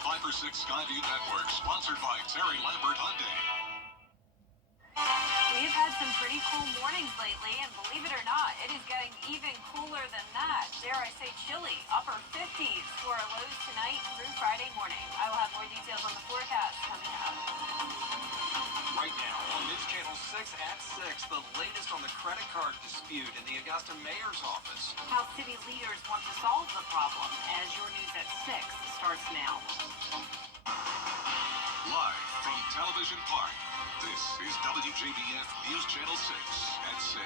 5x6 Skyview Network, sponsored by Terry Lambert Hyundai. We've had some pretty cool mornings lately, and believe it or not, it is getting even cooler than that. Dare I say chilly, upper 50s for our lows tonight through Friday morning. I will have more details on the forecast coming up. Right now on News Channel 6 at 6, the latest on the credit card dispute in the Augusta mayor's office. How city leaders want to solve the problem as your news at 6 starts now. Live from Television Park, this is WJBF News Channel 6 at 6.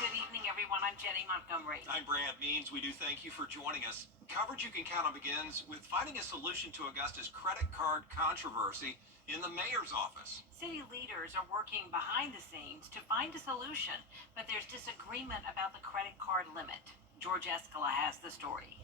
Good evening, everyone. I'm Jenny Montgomery. I'm Brad Means. We do thank you for joining us. Coverage you can count on begins with finding a solution to Augusta's credit card controversy in the mayor's office. City leaders are working behind the scenes to find a solution, but there's disagreement about the credit card limit. George Escala has the story.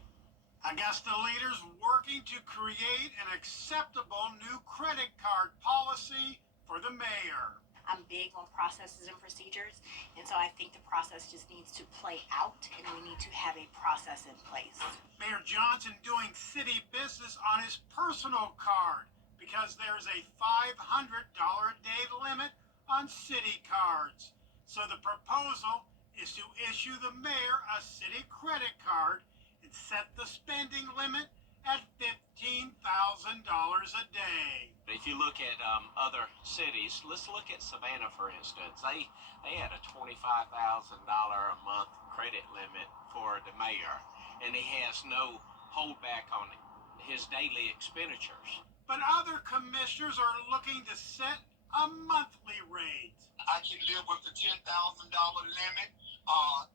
Augusta leaders working to create an acceptable new credit card policy for the mayor. I'm big on processes and procedures, and so I think the process just needs to play out, and we need to have a process in place. Mayor Johnson doing city business on his personal card because there's a $500 a day limit on city cards. So the proposal is to issue the mayor a city credit card and set the spending limit at $15,000 a day. If you look at other cities, let's look at Savannah, for instance. They had a $25,000 a month credit limit for the mayor, and he has no holdback on his daily expenditures. But other commissioners are looking to set a monthly rate. I can live with the $10,000 limit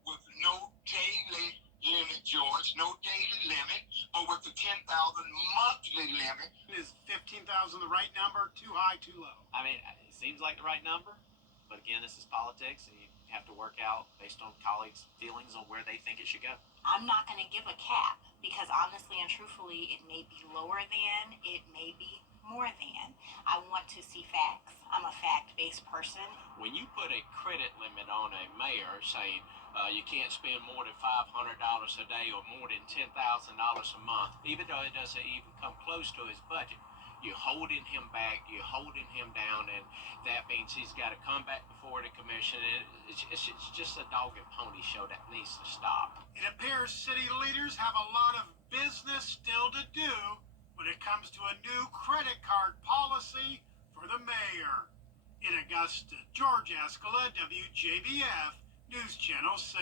with no daily limit, George, no daily limit, but with the $10,000 monthly limit. Is 15,000 the right number? Too high, too low? I mean, it seems like the right number, but again, this is politics, and you have to work out based on colleagues' feelings on where they think it should go. I'm not going to give a cap because honestly and truthfully, it may be lower than, it may be more than. I want to see facts. I'm a fact-based person. When you put a credit limit on a mayor saying you can't spend more than $500 a day or more than $10,000 a month, even though it doesn't even come close to his budget, you're holding him back, you're holding him down, and that means he's got to come back before the commission. It's just a dog and pony show that needs to stop. It appears city leaders have a lot of business still to do when it comes to a new credit card policy for the mayor. In Augusta, George Escala, WJBF, News Channel 6.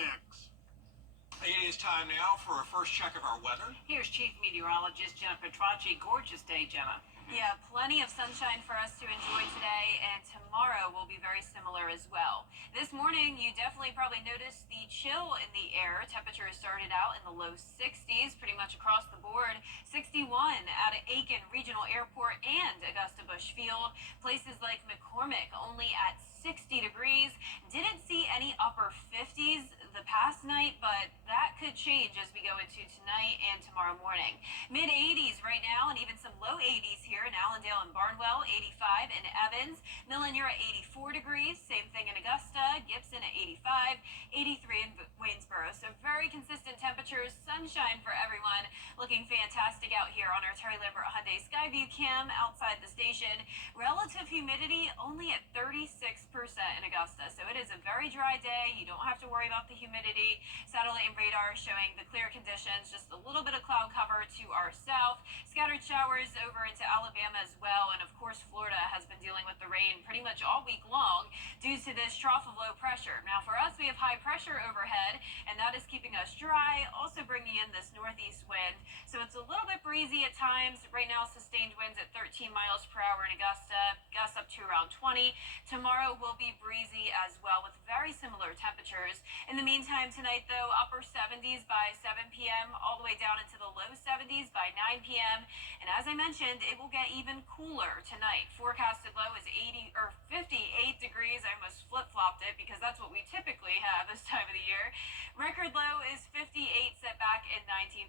It is time now for a first check of our weather. Here's Chief Meteorologist Jenna Petracci. Gorgeous day, Jenna. Yeah, plenty of sunshine for us to enjoy today, and tomorrow will be very similar as well. This morning, you definitely probably noticed the chill in the air. Temperatures started out in the low 60s pretty much across the board. 61 out of Aiken Regional Airport and Augusta Busch Field. Places like McCormick only at 60 degrees. Didn't see any upper 50s the past night, but that could change as we go into tonight and tomorrow morning. Mid 80s right now, and even some low 80s here in Allendale and Barnwell. 85 in Evans. Millen, you're at 84 degrees. Same thing in Augusta. Gibson at 85. 83 in Waynesboro. So very consistent temperatures. Sunshine for everyone. Looking fantastic out here on our Terry Lambert Hyundai Skyview cam outside the station. Relative humidity only at 36% in Augusta. So it is a very dry day. You don't have to worry about the humidity. Satellite and radar showing the clear conditions. Just a little bit of cloud cover to our south. Scattered showers over into Alabama as well. And of course, Florida has been dealing with the rain pretty much all week long due to this trough of low pressure. Now for us, we have high pressure overhead, and that is keeping us dry, also bringing in this northeast wind. So it's a little bit breezy at times. Right now, sustained winds at 13 miles per hour in Augusta, gusts up to around 20. Tomorrow will be breezy as well with very similar temperatures. In the meantime, tonight though, upper 70s by 7 p.m., all the way down into the low 70s by 9 p.m. And as I mentioned, it will get even cooler tonight. Forecasted low is 80 or 58 degrees. I almost flip-flopped it because that's what we typically have this time of the year. Record low is 58, set back in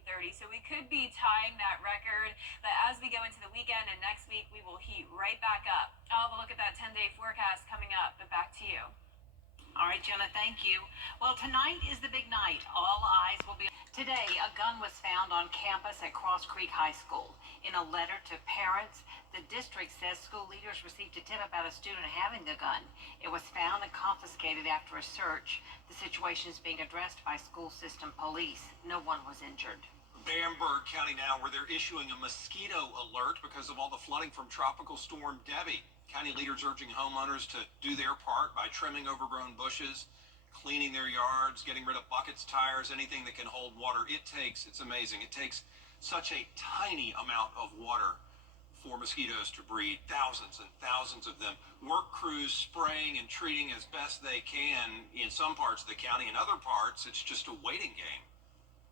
1930. So we could be tying that record, but as we go into the weekend and next week, we will heat right back up. I'll have a look at that 10-day forecast coming up, but back to you. All right, Jenna, thank you. Well, tonight is the big night. All eyes will gun was found on campus at Cross Creek High School. In a letter to parents, the district says school leaders received a tip about a student having the gun. It was found and confiscated after a search. The situation is being addressed by school system police. No one was injured. Bamberg County now, where they're issuing a mosquito alert because of all the flooding from Tropical Storm Debbie. County leaders urging homeowners to do their part by trimming overgrown bushes, cleaning their yards, getting rid of buckets, tires, anything that can hold water. It's amazing. It takes such a tiny amount of water for mosquitoes to breed, thousands and thousands of them. Work crews spraying and treating as best they can in some parts of the county. In other parts, it's just a waiting game.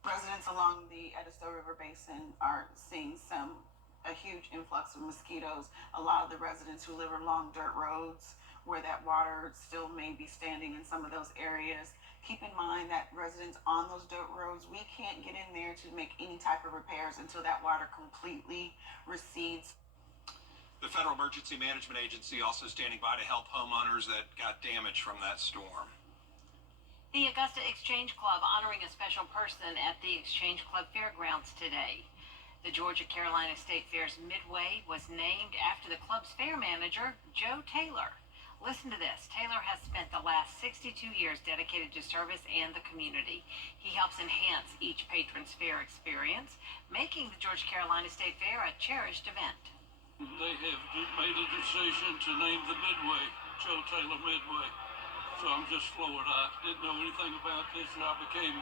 Residents along the Edisto River Basin are seeing a huge influx of mosquitoes. A lot of the residents who live along dirt roads where that water still may be standing in some of those areas. Keep in mind that residents on those dirt roads, we can't get in there to make any type of repairs until that water completely recedes. The Federal Emergency Management Agency also standing by to help homeowners that got damaged from that storm. The Augusta Exchange Club honoring a special person at the Exchange Club Fairgrounds today. The Georgia Carolina State Fair's Midway was named after the club's fair manager, Joe Taylor. Listen to this. Taylor has spent the last 62 years dedicated to service and the community. He helps enhance each patron's fair experience, making the Georgia Carolina State Fair a cherished event. They have made a decision to name the Midway, Joe Taylor Midway. So I'm just floored. I didn't know anything about this, and I became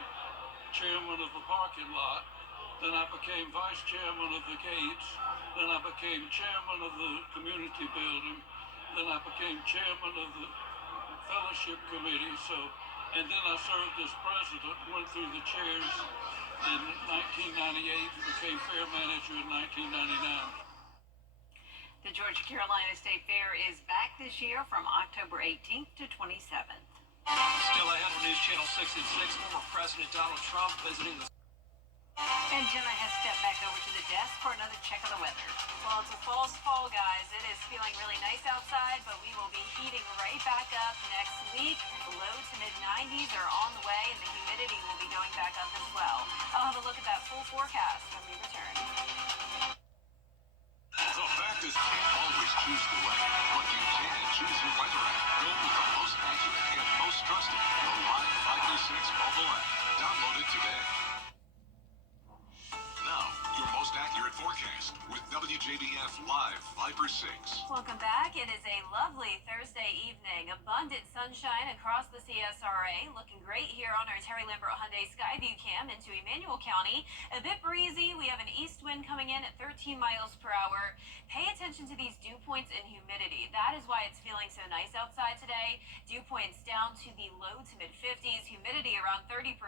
chairman of the parking lot. Then I became vice chairman of the gates. Then I became chairman of the community building. Then I became chairman of the fellowship committee. And then I served as president, went through the chairs in 1998, became fair manager in 1999. The Georgia Carolina State Fair is back this year from October 18th to 27th. Still ahead on News Channel 6 at 6, former President Donald Trump visiting the... And Jenna has stepped back over to the desk for another check of the weather. Well, it's a false fall, guys. It is feeling really nice outside, but we will be heating right back up next week. Low to mid-90s are on the way, and the humidity will be going back up as well. I'll have a look at that full forecast when we return. The fact is, you can't always choose the weather, but you can choose your weather app. Go with the most accurate and most trusted, the Live 536 mobile app. Download it today. Now, your most accurate forecast with WJBF Live Viper 6. Welcome back. It is a lovely Thursday evening. Abundant sunshine across the CSRA. Looking great here on our Terry Lambert Hyundai Skyview Cam into Emmanuel County. A bit breezy. We have an east wind coming in at 13 miles per hour. Pay attention to these dew points and humidity. That is why it's feeling so nice outside today. Dew points down to the low to mid 50s. Humidity around 30%.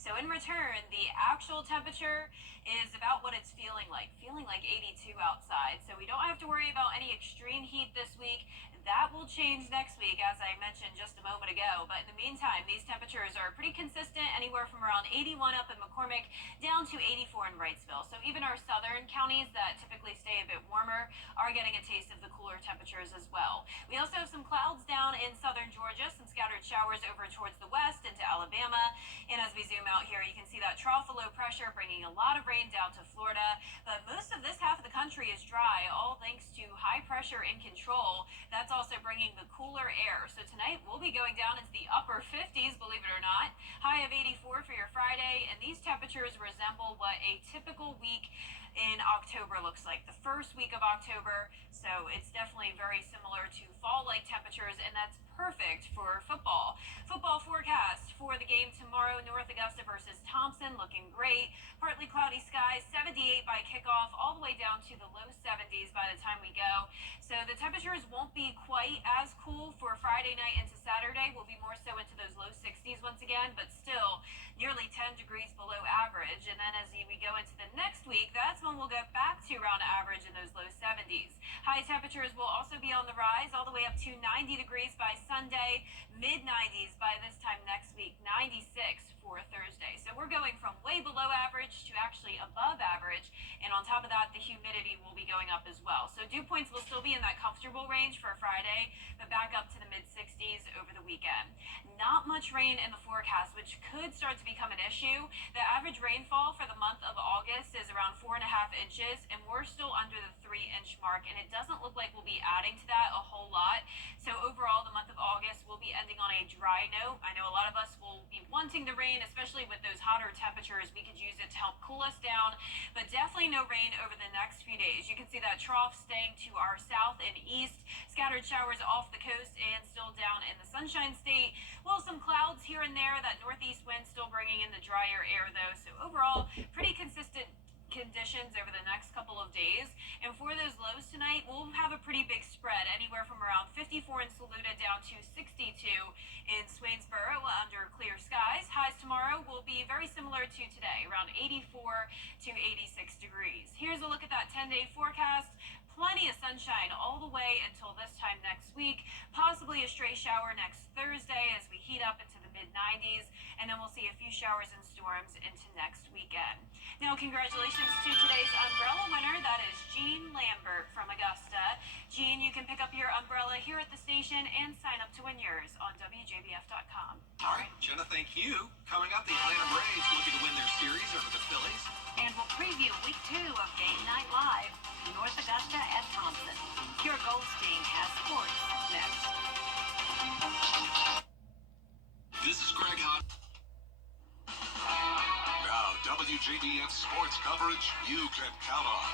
So in return, the actual temperature is about what it's feeling like 82 outside. So we don't have to worry about any extreme heat this week. That will change next week, as I mentioned just a moment ago. But in the meantime, these temperatures are pretty consistent, anywhere from around 81 up in McCormick down to 84 in Wrightsville. So even our southern counties that typically stay a bit warmer are getting a taste of the cooler temperatures as well. We also have some clouds down in southern Georgia, some scattered showers over towards the west into Alabama. And as we zoom out here, you can see that trough of low pressure bringing a lot of rain down to Florida. But most of this half of the country is dry, all thanks to high pressure in control. That's also bringing the cooler air. So tonight we'll be going down into the upper 50s, believe it or not. High of 84 for your Friday, and these temperatures resemble what a typical week in October looks like, the first week of October. So it's definitely very similar to fall-like temperatures, and that's perfect for football. Football forecast for the game tomorrow, North Augusta versus Thompson, looking great. Partly cloudy skies, 78 by kickoff, all the way down to the low 70s by the time we go. So the temperatures won't be quite as cool for Friday night into Saturday. We'll be more so into those low 60s once again, but still nearly 10 degrees below average. And then as we go into the next week, that's when we'll get back to around average in those low 70s. High temperatures will also be on the rise, all the way up to 90 degrees by Sunday, mid 90s by this time next week, 96 for Thursday. So we're going from way way below average to actually above average. And on top of that, the humidity will be going up as well. So dew points will still be in that comfortable range for Friday, but back up to the mid-60s over the weekend. Not much rain in the forecast, which could start to become an issue. The average rainfall for the month of August is around 4.5 inches, and we're still under the 3-inch mark, and it doesn't look like we'll be adding to that a whole lot. So overall, the month of August will be ending on a dry note. I know a lot of us will be wanting the rain, especially with those hotter temperatures. We could use it to help cool us down, but definitely no rain over the next few days. You can see that trough staying to our south and east, scattered showers off the coast and still down in the Sunshine State. Well, some clouds here and there, that northeast wind still bringing in the drier air though. So overall, pretty consistent conditions over the next couple of days. And for those lows tonight, we'll have a pretty big spread, anywhere from around 54 in Saluda down to 62 in Swainsboro under clear skies. Highs tomorrow will be very similar to today, around 84 to 86 degrees. Here's a look at that 10-day forecast. Plenty of sunshine all the way until this time next week. Possibly a stray shower next Thursday as we heat up into the mid-90s. And then we'll see a few showers and storms into next weekend. Now, congratulations to today's umbrella winner. That is Jean Lambert from Augusta. Jean, you can pick up your umbrella here at the station and sign up to win yours on WJBF.com. All right, Jenna, thank you. Coming up, the Atlanta Braves looking to win their series over the Phillies. And we'll preview week 2 of Game Night Live, North Augusta at Thompson. Kira Goldstein has sports next. This is Greg Hunt. Now, WJBF sports coverage you can count on.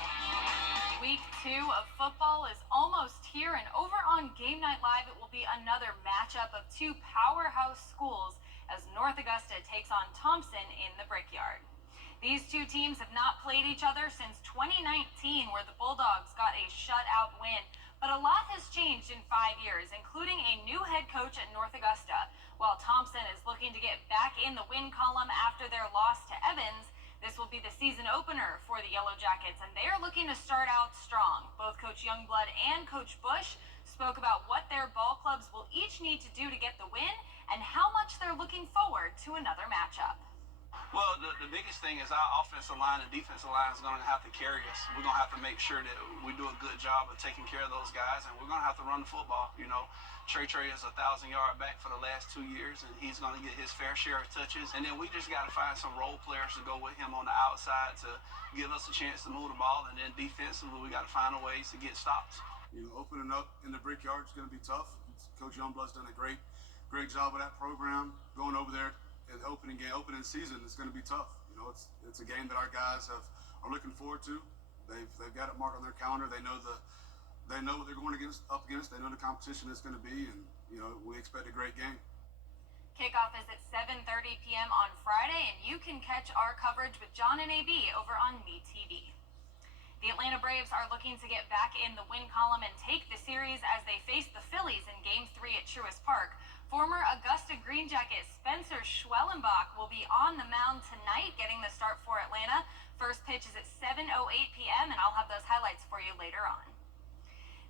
Week 2 of football is almost here, and over on Game Night Live, it will be another matchup of two powerhouse schools as North Augusta takes on Thompson in the Brickyard. These two teams have not played each other since 2019, where the Bulldogs got a shutout win. But a lot has changed in 5 years, including a new head coach at North Augusta. While Thompson is looking to get back in the win column after their loss to Evans, this will be the season opener for the Yellow Jackets, and they are looking to start out strong. Both Coach Youngblood and Coach Bush spoke about what their ball clubs will each need to do to get the win and how much they're looking forward to another matchup. Well, the biggest thing is our offensive line and defensive line is going to have to carry us. We're going to have to make sure that we do a good job of taking care of those guys, and we're going to have to run the football. You know, Trey is a 1,000-yard back for the last 2 years, and he's going to get his fair share of touches. And then we just got to find some role players to go with him on the outside to give us a chance to move the ball. And then defensively, we got to find a ways to get stops. You know, opening up in the Brickyard is going to be tough. Coach Youngblood's done a great job with that program. Going over there at opening season is going to be tough. You know, it's a game that our guys are looking forward to. They've got it marked on their calendar. They know what they're going up against. They know the competition is going to be, and you know, we expect a great game. Kickoff is at 7:30 p.m. on Friday, and you can catch our coverage with John and AB over on MeTV. The Atlanta Braves are looking to get back in the win column and take the series as they face the Phillies in Game 3 at Truist Park. Former Augusta Green Jacket Spencer Schwellenbach will be on the mound tonight, getting the start for Atlanta. First pitch is at 7:08 p.m., and I'll have those highlights for you later on.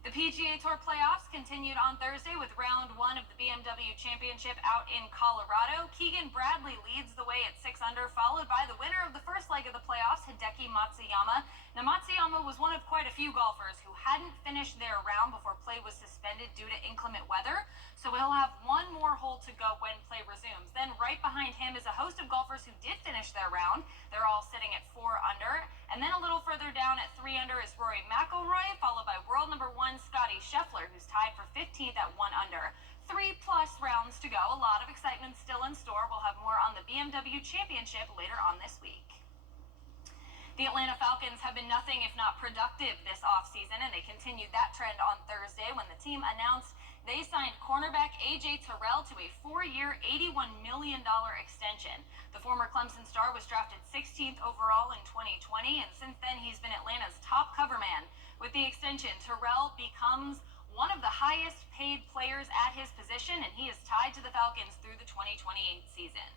The PGA Tour playoffs continued on Thursday with round 1 of the BMW Championship out in Colorado. Keegan Bradley leads the way at 6 under, followed by the winner of the first leg of the playoffs, Hideki Matsuyama. Now, Matsuyama was one of quite a few golfers who hadn't finished their round before play was suspended due to inclement weather, so he'll have one more hole to go when play resumes. Then right behind him is a host of golfers who did finish their round. They're all sitting at 4 under. And then a little further down at 3 under is Rory McIlroy, followed by world number 1 Scotty Scheffler, who's tied for 15th at 1 under. 3+ rounds to go. A lot of excitement still in store. We'll have more on the BMW Championship later on this week. The Atlanta Falcons have been nothing if not productive this offseason, and they continued that trend on Thursday when the team announced they signed cornerback A.J. Terrell to a 4-year, $81 million extension. The former Clemson star was drafted 16th overall in 2020, and since then he's been Atlanta's top cover man. With the extension, Terrell becomes one of the highest paid players at his position, and he is tied to the Falcons through the 2028 season.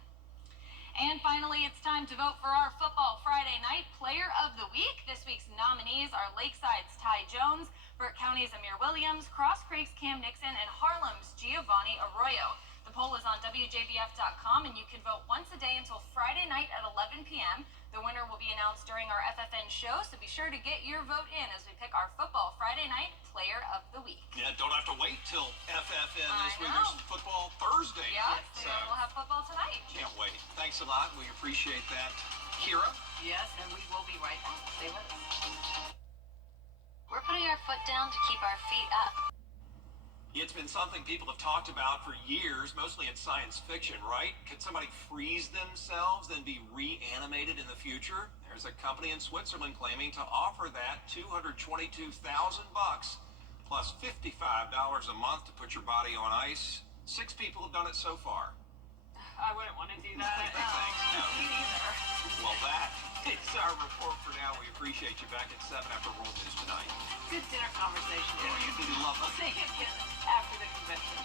And finally, it's time to vote for our Football Friday Night Player of the Week. This week's nominees are Lakeside's Ty Jones, Burke County's Amir Williams, Cross Creek's Cam Nixon, and Harlem's Giovanni Arroyo. The poll is on WJBF.com, and you can vote once a day until Friday night at 11 p.m. p.m. The winner will be announced during our FFN show, so be sure to get your vote in as we pick our Football Friday Night Player of the Week. Yeah, don't have to wait till FFN this week. know. There's football Thursday. Yeah, night, so we'll have football tonight. Can't wait. Thanks a lot. We appreciate that. Kira? Yes, and we will be right back. Stay with us. We're putting our foot down to keep our feet up. It's been something people have talked about for years, mostly in science fiction, right? Could somebody freeze themselves, then be reanimated in the future? There's a company in Switzerland claiming to offer that $222,000 plus $55 a month to put your body on ice. 6 people have done it so far. I wouldn't want to do that. Thanks. No. Me neither. Well, that is our report for now. We appreciate you back at 7 after World News tonight. Good dinner conversation. Yeah, you do love We'll it. see you again after the convention.